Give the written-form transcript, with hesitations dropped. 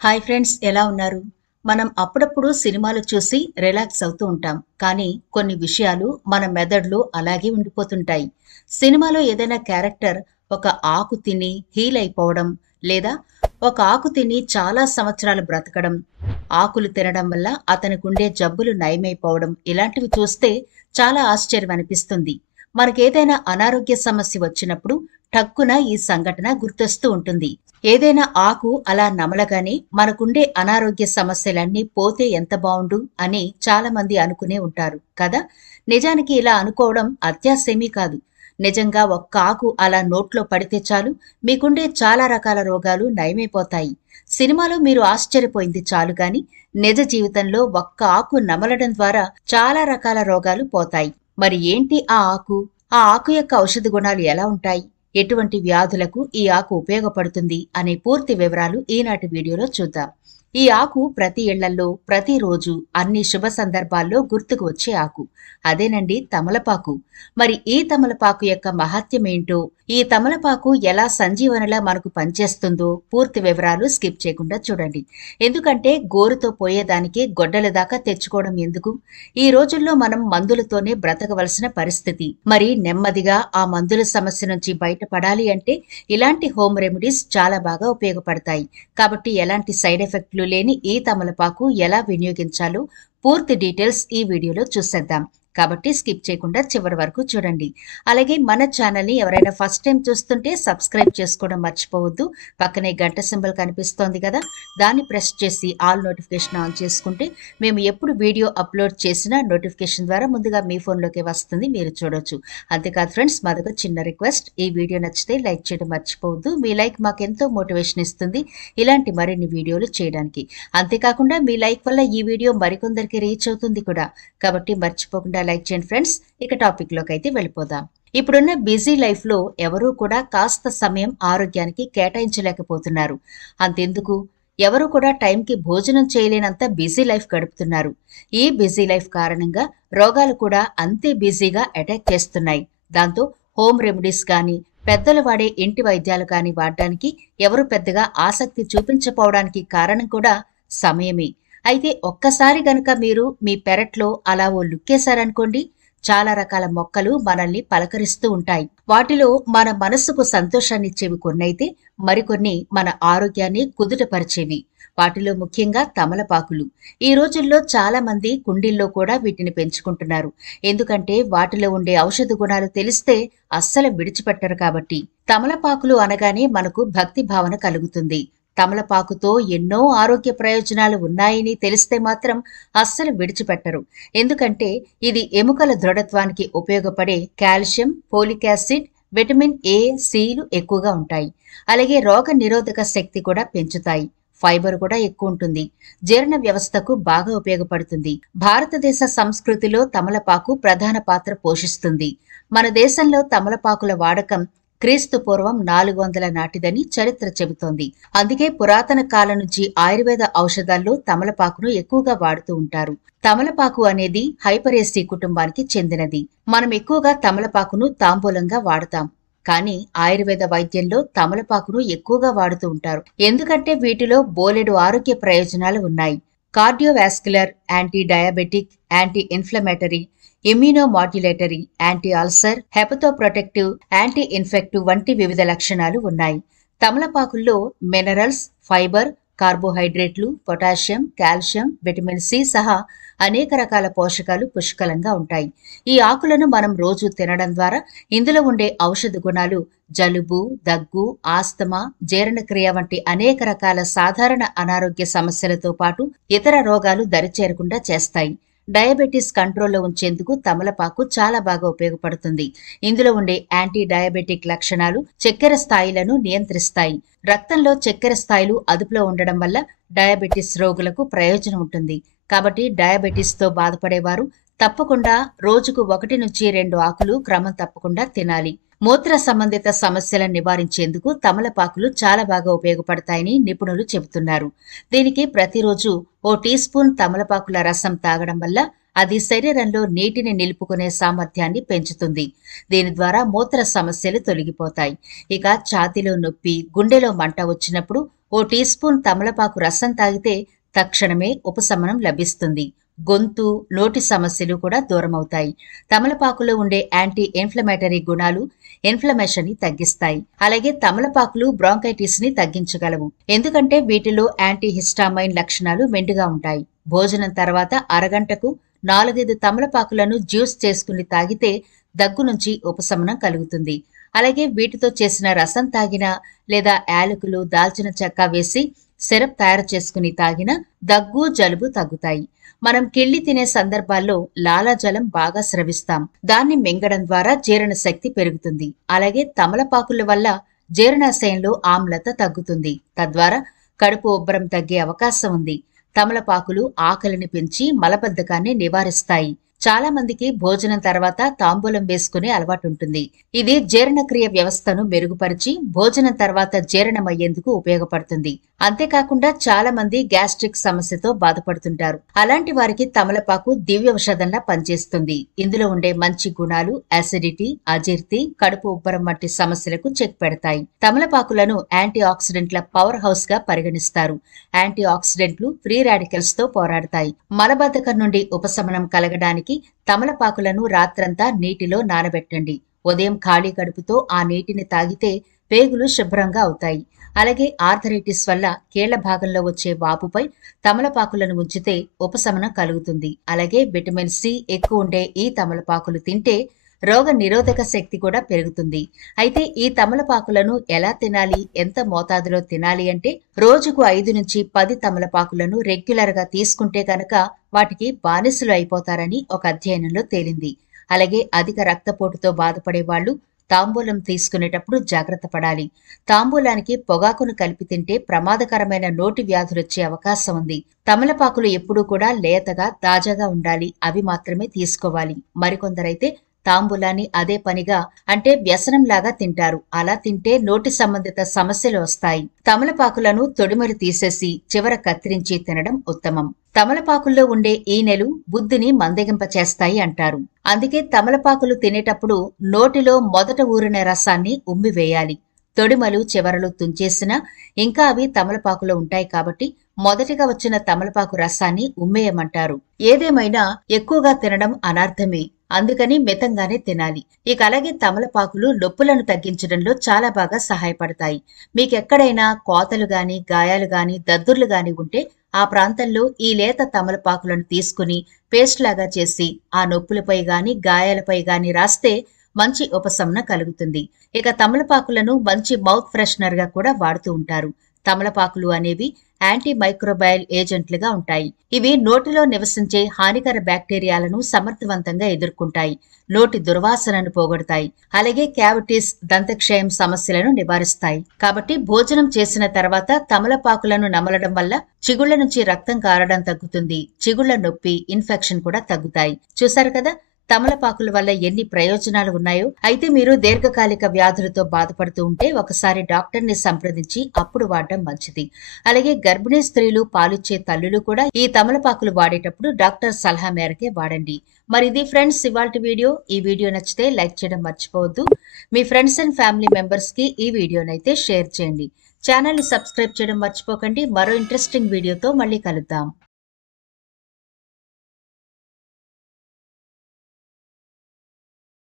Hi friends, ఎలా ఉన్నారు? మనం అప్పుడప్పుడు సినిమాలు చూసి రిలాక్స్ అవుతూ ఉంటాం. కానీ కొన్ని విషయాలు మన మెదడులో అలాగే ఉండిపోతుంటాయి. సినిమాలో ఏదైనా క్యారెక్టర్ ఒక ఆకు తిని హీల్ అయిపోవడం, లేదా ఒక ఆకు తిని చాలా సంవత్సరాలు బ్రతకడం, ఆకులు తినడం వల్ల అతనికుండే జబ్బులు నయమైపోవడం ఇలాంటివి చూస్తే చాలా ఆశ్చర్యం అనిపిస్తుంది. మనకేదైనా అనారోగ్య సమస్య వచ్చినప్పుడు టక్కున ఈ సంఘటన గుర్తొస్తూ ఉంటుంది. ఏదైనా ఆకు అలా నమలగానే మనకుండే అనారోగ్య సమస్యలన్నీ పోతే ఎంత బావుండు అని చాలామంది అనుకునే ఉంటారు కదా! నిజానికి ఇలా అనుకోవడం అత్యాశేమీ కాదు. నిజంగా ఒక్క ఆకు అలా నోట్లో పడితే చాలు మీకుండే చాలా రకాల రోగాలు నయమైపోతాయి. సినిమాలో మీరు ఆశ్చర్యపోయింది చాలు గాని, నిజ జీవితంలో ఒక్క ఆకు నమలడం ద్వారా చాలా రకాల రోగాలు పోతాయి. మరి ఏంటి ఆ ఆకు? ఆ ఆకు యొక్క ఔషధ గుణాలు ఎలా ఉంటాయి? ఎటువంటి వ్యాధులకు ఈ ఆకు ఉపయోగపడుతుంది అనే పూర్తి వివరాలు ఈనాటి వీడియోలో చూద్దాం. ఈ ఆకు ప్రతి ఇళ్లల్లో ప్రతిరోజు అన్ని శుభ సందర్భాల్లో గుర్తుకు వచ్చే ఆకు. అదేనండి తమలపాకు. మరి ఈ తమలపాకు యొక్క మహత్యం ఏంటో, ఈ తమలపాకు ఎలా సంజీవనలా మనకు పనిచేస్తుందో పూర్తి వివరాలు స్కిప్ చేయకుండా చూడండి. ఎందుకంటే గోరుతో పోయేదానికి గొడ్డల దాకా తెచ్చుకోవడం ఎందుకు? ఈ రోజుల్లో మనం మందులతోనే బ్రతకవలసిన పరిస్థితి. మరి నెమ్మదిగా ఆ మందుల సమస్య నుంచి బయటపడాలి అంటే ఇలాంటి హోమ్ రెమెడీస్ చాలా బాగా ఉపయోగపడతాయి. కాబట్టి ఎలాంటి సైడ్ ఎఫెక్ట్లు లేని ఈ తమలపాకు ఎలా వినియోగించాలో పూర్తి డీటెయిల్స్ ఈ వీడియోలో చూసేద్దాం. కాబట్టి స్కిప్ చేయకుండా చివరి వరకు చూడండి. అలాగే మన ఛానల్ని ఎవరైనా ఫస్ట్ టైం చూస్తుంటే సబ్స్క్రైబ్ చేసుకోవడం మర్చిపోవద్దు. పక్కనే గంట సింబల్ కనిపిస్తోంది కదా, దాన్ని ప్రెస్ చేసి ఆల్ నోటిఫికేషన్ ఆన్ చేసుకుంటే మేము ఎప్పుడు వీడియో అప్లోడ్ చేసినా నోటిఫికేషన్ ద్వారా ముందుగా మీ ఫోన్లోకి వస్తుంది, మీరు చూడొచ్చు. అంతేకాదు ఫ్రెండ్స్, మాదొక చిన్న రిక్వెస్ట్, ఈ వీడియో నచ్చితే లైక్ చేయడం మర్చిపోవద్దు. మీ లైక్ మాకెంతో మోటివేషన్ ఇస్తుంది ఇలాంటి మరిన్ని వీడియోలు చేయడానికి. అంతేకాకుండా మీ లైక్ వల్ల ఈ వీడియో మరికొందరికి రీచ్ అవుతుంది కూడా. కాబట్టి మర్చిపోకుండా లైక్ చేయండి ఫ్రెండ్స్. ఇక టాపిక్ లోకి అయితే వెళ్ళిపోదాం. ఇప్పుడున్న బిజీ లైఫ్ లో ఎవరూ కూడా కాస్త సమయం ఆరోగ్యానికి కేటాయించలేకపోతున్నారు. అంతెందుకు, ఎవరు కూడా టైంకి భోజనం చేయలేనంత బిజీ లైఫ్ గడుపుతున్నారు. ఈ బిజీ లైఫ్ కారణంగా రోగాలు కూడా అంతే బిజీగా అటాక్ చేస్తున్నాయి. దాంతో హోమ్ రెమెడీస్ కానీ, పెద్దలు వాడే ఇంటి వైద్యాలు కానీ వాడడానికి ఎవరు పెద్దగా ఆసక్తి చూపించకపోవడానికి కారణం కూడా సమయమే. అయితే ఒక్కసారి గనుక మీరు మీ పెరట్లో అలా ఓ లుక్కేశారనుకోండి, చాలా రకాల మొక్కలు మనల్ని పలకరిస్తూ ఉంటాయి. వాటిలో మన మనస్సుకు సంతోషాన్నిచ్చేవి కొన్నైతే, మరికొన్ని మన ఆరోగ్యాన్ని కుదుటపరిచేవి. వాటిలో ముఖ్యంగా తమలపాకులు. ఈ రోజుల్లో చాలా మంది కుండీల్లో కూడా వీటిని పెంచుకుంటున్నారు. ఎందుకంటే వాటిలో ఉండే ఔషధ గుణాలు తెలిస్తే అస్సలు విడిచిపెట్టరు కాబట్టి. తమలపాకులు అనగానే మనకు భక్తి భావన కలుగుతుంది. తమలపాకుతో ఎన్నో ఆరోగ్య ప్రయోజనాలు ఉన్నాయని తెలిస్తే మాత్రం అస్సలు విడిచిపెట్టరు. ఎందుకంటే ఇది ఎముకల దృఢత్వానికి ఉపయోగపడే calcium, folic acid, vitamin A, సిలు ఎక్కువగా ఉంటాయి. అలాగే రోగ నిరోధక శక్తి కూడా పెంచుతాయి. ఫైబర్ కూడా ఎక్కువ ఉంటుంది. జీర్ణ వ్యవస్థకు బాగా ఉపయోగపడుతుంది. భారతదేశ సంస్కృతిలో తమలపాకు ప్రధాన పాత్ర పోషిస్తుంది. మన దేశంలో తమలపాకుల వాడకం క్రీస్తు పూర్వం 400 నాటిదని చరిత్ర చెబుతోంది. అందుకే పురాతన కాలం నుంచి ఆయుర్వేద ఔషధాల్లో తమలపాకును ఎక్కువగా వాడుతూ ఉంటారు. తమలపాకు అనేది హైపరేసీ కుటుంబానికి చెందినది. మనం ఎక్కువగా తమలపాకును తాంబూలంగా వాడతాం. కానీ ఆయుర్వేద వైద్యంలో తమలపాకును ఎక్కువగా వాడుతూ ఉంటారు. ఎందుకంటే వీటిలో బోలెడు ఆరోగ్య ప్రయోజనాలు ఉన్నాయి. Cardiovascular, anti diabetic, anti inflammatory, immunomodulatory, anti ulcer, hepatoprotective, anti infective వంటి వివిధ లక్షణాలు ఉన్నాయి. తమలపాకుల్లో మినరల్స్, ఫైబర్, కార్బోహైడ్రేట్లు, పొటాషియం, కాల్షియం, విటమిన్ సి సహా అనేక రకాల పోషకాలు పుష్కలంగా ఉంటాయి. ఈ ఆకులను మనం రోజు తినడం ద్వారా ఇందులో ఉండే ఔషధ గుణాలు జలుబు, దగ్గు, ఆస్తమా, జీర్ణక్రియ వంటి అనేక రకాల సాధారణ అనారోగ్య సమస్యలతో పాటు ఇతర రోగాలు దరిచేరకుండా చేస్తాయి. డయాబెటీస్ కంట్రోల్లో ఉంచేందుకు తమలపాకు చాలా బాగా ఉపయోగపడుతుంది. ఇందులో ఉండే యాంటీ డయాబెటిక్ లక్షణాలు చక్కెర స్థాయిలను నియంత్రిస్తాయి. రక్తంలో చక్కెర స్థాయిలు అదుపులో ఉండడం వల్ల డయాబెటీస్ రోగులకు ప్రయోజనం ఉంటుంది. కాబట్టి డయాబెటీస్తో బాధపడేవారు తప్పకుండా రోజుకు 1 నుంచి 2 ఆకులు క్రమం తప్పకుండా తినాలి. మూత్ర సంబంధిత సమస్యలను నివారించేందుకు తమలపాకులు చాలా బాగా ఉపయోగపడతాయని నిపుణులు చెబుతున్నారు. దీనికి ప్రతిరోజు ఓ టీ స్పూన్ తమలపాకుల రసం తాగడం వల్ల అది శరీరంలో నీటిని నిలుపుకునే సామర్థ్యాన్ని పెంచుతుంది. దీని ద్వారా మూత్ర సమస్యలు తొలగిపోతాయి. ఇక ఛాతీలో నొప్పి, గుండెలో మంట వచ్చినప్పుడు ఓ టీ స్పూన్ తమలపాకు రసం తాగితే తక్షణమే ఉపశమనం లభిస్తుంది. గొంతు, నోటి సమస్యలు కూడా దూరమవుతాయి. తమలపాకులో ఉండే యాంటీ ఇన్ఫ్లమేటరీ గుణాలు ఇన్ఫ్లమేషన్ ని తగ్గిస్తాయి. అలాగే తమలపాకులు బ్రాంకైటిస్ ని తగ్గించగలవు. ఎందుకంటే వీటిలో యాంటీ హిస్టామైన్ లక్షణాలు మెండుగా ఉంటాయి. భోజనం తర్వాత అరగంటకు 4-5 తమలపాకులను జ్యూస్ చేసుకుని తాగితే దగ్గు నుంచి ఉపశమనం కలుగుతుంది. అలాగే వీటితో చేసిన రసం తాగినా లేదా యాలకులు, దాల్చిన చెక్క వేసి సిరప్ తయారు చేసుకుని తాగినా దగ్గు, జలుబు తగ్గుతాయి. మనం కిళ్ళి తినే సందర్భాల్లో లాలాజలం బాగా స్రవిస్తాం. దాన్ని మింగడం ద్వారా జీర్ణ శక్తి పెరుగుతుంది. అలాగే తమలపాకుల వల్ల జీర్ణాశయంలో ఆమ్లత తగ్గుతుంది. తద్వారా కడుపు ఉబ్బరం తగ్గే అవకాశం ఉంది. తమలపాకులు ఆకలిని పెంచి మలబద్ధకాన్ని నివారిస్తాయి. చాలా మందికి భోజనం తర్వాత తాంబూలం వేసుకునే అలవాటుంటుంది. ఇది జీర్ణక్రియ వ్యవస్థను మెరుగుపరిచి భోజనం తర్వాత జీర్ణమయ్యేందుకు ఉపయోగపడుతుంది. అంతేకాకుండా చాలా మంది గ్యాస్ట్రిక్ సమస్యతో బాధపడుతుంటారు. అలాంటి వారికి తమలపాకు దివ్యౌషధంలా పనిచేస్తుంది. ఇందులో ఉండే మంచి గుణాలు యాసిడిటీ, అజీర్తి, కడుపు ఉబ్బరం వంటి సమస్యలకు చెక్ పెడతాయి. తమలపాకులను యాంటీ ఆక్సిడెంట్ల పవర్ హౌస్ గా పరిగణిస్తారు. యాంటీ ఆక్సిడెంట్లు ఫ్రీ రాడికల్స్ తో పోరాడతాయి. మలబద్ధకం నుండి ఉపశమనం కలగడానికి తమలపాకులను రాత్రంతా నీటిలో నానబెట్టండి. ఉదయం ఖాళీ కడుపుతో ఆ నీటిని తాగితే పేగులు శుభ్రంగా అవుతాయి. అలాగే ఆర్థరైటిస్ వల్ల కీళ్ల భాగంలో వచ్చే వాపుపై తమలపాకులను ఉంచితే ఉపశమనం కలుగుతుంది. అలాగే విటమిన్ సి ఎక్కువ ఉండే ఈ తమలపాకులు తింటే రోగ నిరోధక శక్తి కూడా పెరుగుతుంది. అయితే ఈ తమలపాకులను ఎలా తినాలి, ఎంత మోతాదులో తినాలి అంటే రోజుకు 5-10 తమలపాకులను రెగ్యులర్ గా తీసుకుంటే కనుక వాటికి బానిసలు అయిపోతారని ఒక అధ్యయనంలో తేలింది. అలాగే అధిక రక్తపోటుతో బాధపడే వాళ్ళు తాంబూలం తీసుకునేటప్పుడు జాగ్రత్త పడాలి. తాంబూలానికి పొగాకును కలిపి తింటే ప్రమాదకరమైన నోటి వ్యాధులొచ్చే అవకాశం ఉంది. తమలపాకులు ఎప్పుడూ కూడా లేతగా, తాజాగా ఉండాలి. అవి మాత్రమే తీసుకోవాలి. మరికొందరైతే తాంబూలాన్ని అదే పనిగా అంటే వ్యసనంలాగా తింటారు. అలా తింటే నోటి సంబంధిత సమస్యలు వస్తాయి. తమలపాకులను తొడిమలు తీసేసి చివర కత్తిరించి తినడం ఉత్తమం. తమలపాకుల్లో ఉండే ఈనెలు బుద్ధిని మందగింపచేస్తాయి అంటారు. అందుకే తమలపాకులు తినేటప్పుడు నోటిలో మొదట ఊరిన రసాన్ని ఉమ్మివేయాలి. తొడిమలు చివరలు తుంచేసినా ఇంకా అవి తమలపాకులో ఉంటాయి కాబట్టి మొదటిగా వచ్చిన తమలపాకు రసాన్ని ఉమ్మేయమంటారు. ఏదేమైనా ఎక్కువగా తినడం అనర్థమే. అందుకని మితంగానే తినాలి. ఇక అలాగే తమలపాకులు నొప్పులను తగ్గించడంలో చాలా బాగా సహాయపడతాయి. మీకెక్కడైనా కోతలు గాని, గాయాలు గాని, దద్దుర్లు గాని ఉంటే ఆ ప్రాంతంలో ఈ లేత తమలపాకులను తీసుకుని పేస్ట్ లాగా చేసి ఆ నొప్పులపై గాని, గాయాలపై గాని రాస్తే మంచి ఉపశమనం కలుగుతుంది. ఇక తమలపాకులను మంచి మౌత్ ఫ్రెషనర్ గా కూడా వాడుతూ ఉంటారు. తమలపాకులు అనేవి యాంటీ మైక్రోబయల్ ఏజెంట్లుగా ఉంటాయి. ఇవి నోటిలో నివసించే హానికర బ్యాక్టీరియాలను సమర్థవంతంగా ఎదుర్కొంటాయి. నోటి దుర్వాసనను పోగొడతాయి. అలాగే క్యావిటీస్, దంతక్షయం సమస్యలను నివారిస్తాయి. కాబట్టి భోజనం చేసిన తర్వాత తమలపాకులను నమలడం వల్ల చిగుళ్ల నుంచి రక్తం కారడం తగ్గుతుంది. చిగుళ్ల నొప్పి, ఇన్ఫెక్షన్ కూడా తగ్గుతాయి. చూశారు కదా తమలపాకుల వల్ల ఎన్ని ప్రయోజనాలు ఉన్నాయో. అయితే మీరు దీర్ఘకాలిక వ్యాధులతో బాధపడుతూ ఉంటే ఒకసారి డాక్టర్ని సంప్రదించి అప్పుడు వాడడం మంచిది. అలాగే గర్భిణీ స్త్రీలు, పాలిచ్చే తల్లులు కూడా ఈ తమలపాకులు వాడేటప్పుడు డాక్టర్ సలహా మేరకే వాడండి. మరి ఇది ఫ్రెండ్స్ ఇవాల్టి వీడియో. ఈ వీడియో నచ్చితే లైక్ చేయడం మర్చిపోవద్దు. మీ ఫ్రెండ్స్ అండ్ ఫ్యామిలీ మెంబర్స్ కి ఈ వీడియోనైతే షేర్ చేయండి. ఛానల్ ని సబ్స్క్రైబ్ చేయడం మర్చిపోకండి. మరో ఇంట్రెస్టింగ్ వీడియోతో మళ్ళీ కలుద్దాం.